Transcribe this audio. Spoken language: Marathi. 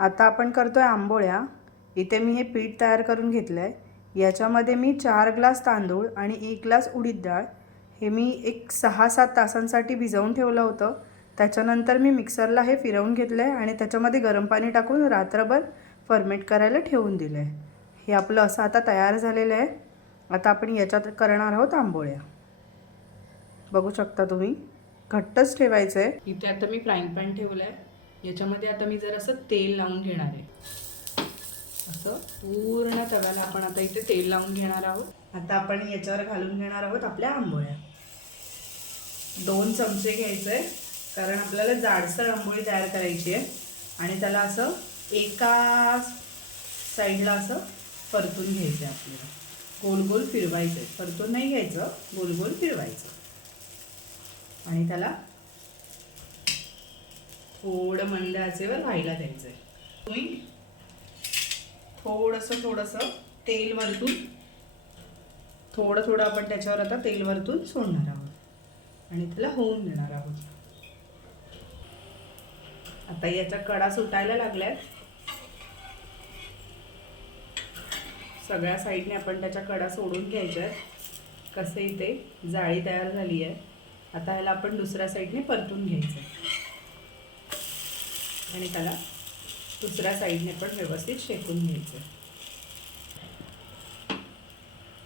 आता आपण करतो आहे आंबोळ्या. इथे मी हे पीठ तयार करून घेतलं आहे याच्यामध्ये मी चार ग्लास तांदूळ आणि एक ग्लास उडीद डाळ हे मी एक सहा सात तासांसाठी भिजवून ठेवलं होतं. त्याच्यानंतर मी मिक्सरला हे फिरवून घेतलं आहे आणि त्याच्यामध्ये गरम पाणी टाकून रात्रभर फर्मेट करायला ठेवून दिलं आहे हे आपलं असं आता तयार झालेलं आहे. आता आपण याच्यात करणार आहोत आंबोळ्या. बघू शकता तुम्ही. घट्टच ठेवायचं आहे इथे आता मी फ्राईंग पॅन ठेवलं आहे याच्यामध्ये आता मी जर असं तेल लावून घेणार आहे. असं पूर्ण तव्याला आपण आता इथे तेल लावून घेणार आहोत. आता आपण याच्यावर घालून घेणार आहोत आपल्या आंबोळ्या. दोन चमचे घ्यायचे आहे कारण आपल्याला जाडसर आंबोळी तयार करायची आहे. आणि त्याला असं एका साईडला असं परतून घ्यायचं आहे आपल्याला. गोल गोल फिरवायचं आहे. परतून नाही घ्यायचं गोल गोल फिरवायचं. आणि त्याला थोडं मंद आचेवर व्हायला द्यायचं आहे तुम्ही थोडंसं थोडंसं तेल वरतून थोडं थोडं आपण त्याच्यावर आता तेल वरतून सोडणार आहोत. आणि त्याला होऊन देणार आहोत. आता याच्या कडा सुटायला लागल्यात सगळ्या साईडने आपण त्याच्या कडा सोडून घ्यायच्या आहेत कसे इथे जाळी तयार झाली आहे. आता ह्याला आपण दुसऱ्या साईडने परतून घ्यायचं आहे. आणि त्याला दुसऱ्या साईडने पण व्यवस्थित शेकून घ्यायचं. आहे